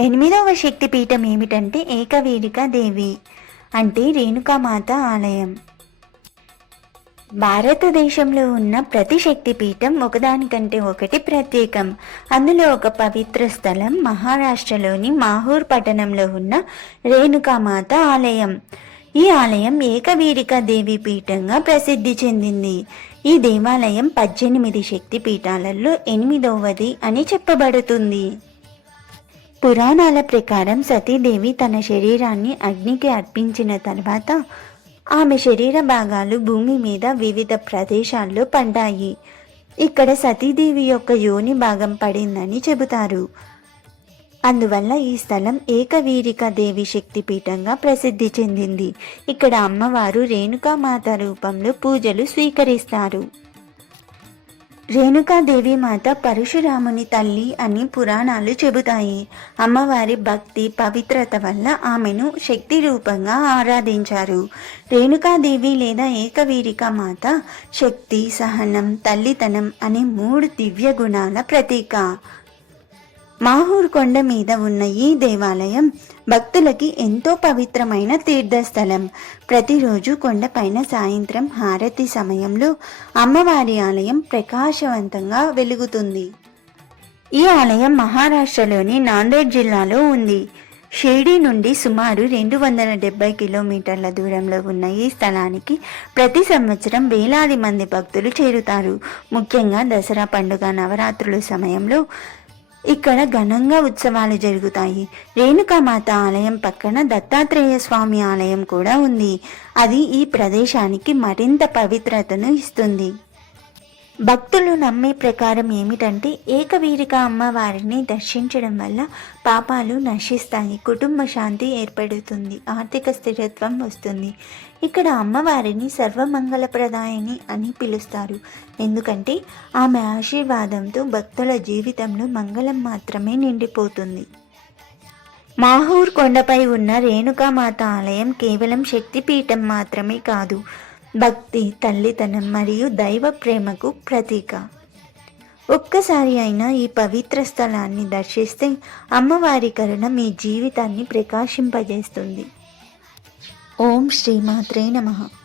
ఎనిమిదవ శక్తిపీఠం ఏమిటంటే ఏకవీరిక దేవి అంటే రేణుకామాత ఆలయం. భారతదేశంలో ఉన్న ప్రతి శక్తిపీఠం ఒకదానికంటే ఒకటి ప్రత్యేకం. అందులో ఒక పవిత్ర స్థలం మహారాష్ట్రలోని మాహూర్ పట్టణంలో ఉన్న రేణుకామాత ఆలయం. ఈ ఆలయం ఏకవీరిక దేవి పీఠంగా ప్రసిద్ధి చెందింది. ఈ దేవాలయం పద్దెనిమిది శక్తి పీఠాలలో ఎనిమిదవది అని చెప్పబడుతుంది. పురాణాల ప్రకారం సతీదేవి తన శరీరాన్ని అగ్నికి అర్పించిన తర్వాత ఆమె శరీర భాగాలు భూమి మీద వివిధ ప్రదేశాల్లో పడ్డాయి ఇక్కడ సతీదేవి యొక్క యోని భాగం పడిందని చెబుతారు. అందువల్ల ఈ స్థలం ఏకవీరిక దేవి శక్తిపీఠంగా ప్రసిద్ధి చెందింది. ఇక్కడ అమ్మవారు రేణుకామాత రూపంలో పూజలు స్వీకరిస్తారు. రేణుకాదేవి మాత పరశురాముని తల్లి అని పురాణాలు చెబుతాయి. అమ్మవారి భక్తి పవిత్రత వల్ల ఆమెను శక్తి రూపంగా ఆరాధించారు. రేణుకాదేవి లేదా ఏకవీరిక మాత శక్తి సహనం తల్లితనం అనే మూడు దివ్య గుణాల ప్రతీక. మాహూర్ కొండ మీద ఉన్న ఈ దేవాలయం భక్తులకి ఎంతో పవిత్రమైన తీర్థస్థలం. ప్రతిరోజు కొండపైన సాయంత్రం హారతి సమయంలో అమ్మవారి ఆలయం ప్రకాశవంతంగా వెలుగుతుంది. ఈ ఆలయం మహారాష్ట్రలోని నాందేడ్ జిల్లాలో ఉంది. షిర్డీ నుండి సుమారు రెండు వందల డెబ్బై కిలోమీటర్ల దూరంలో ఉన్న ఈ స్థలానికి ప్రతి సంవత్సరం వేలాది మంది భక్తులు చేరుతారు. ముఖ్యంగా దసరా పండుగ నవరాత్రుల సమయంలో ఇక్కడ ఘనంగా ఉత్సవాలు జరుగుతాయి. రేణుకామాత ఆలయం పక్కన దత్తాత్రేయ స్వామి ఆలయం కూడా ఉంది. అది ఈ ప్రదేశానికి మరింత పవిత్రతను ఇస్తుంది. భక్తులు నమ్మే ప్రకారం ఏమిటంటే ఏకవీరిక అమ్మవారిని దర్శించడం వల్ల పాపాలు నశిస్తాయి కుటుంబ శాంతి ఏర్పడుతుంది ఆర్థిక స్థిరత్వం వస్తుంది. ఇక్కడ అమ్మవారిని సర్వమంగళప్రదాయని అని పిలుస్తారు. ఎందుకంటే ఆమె ఆశీర్వాదంతో భక్తుల జీవితంలో మంగళం మాత్రమే నిండిపోతుంది. మాహూర్ కొండపై ఉన్న రేణుకామాత ఆలయం కేవలం శక్తిపీఠం మాత్రమే కాదు భక్తి తల్లితనం మరియు దైవ ప్రేమకు ప్రతీక. ఒక్కసారి అయినా ఈ పవిత్ర స్థలాన్ని దర్శిస్తే అమ్మవారి కరుణ మీ జీవితాన్ని ప్రకాశింపజేస్తుంది. ఓం శ్రీమాత్రే నమః.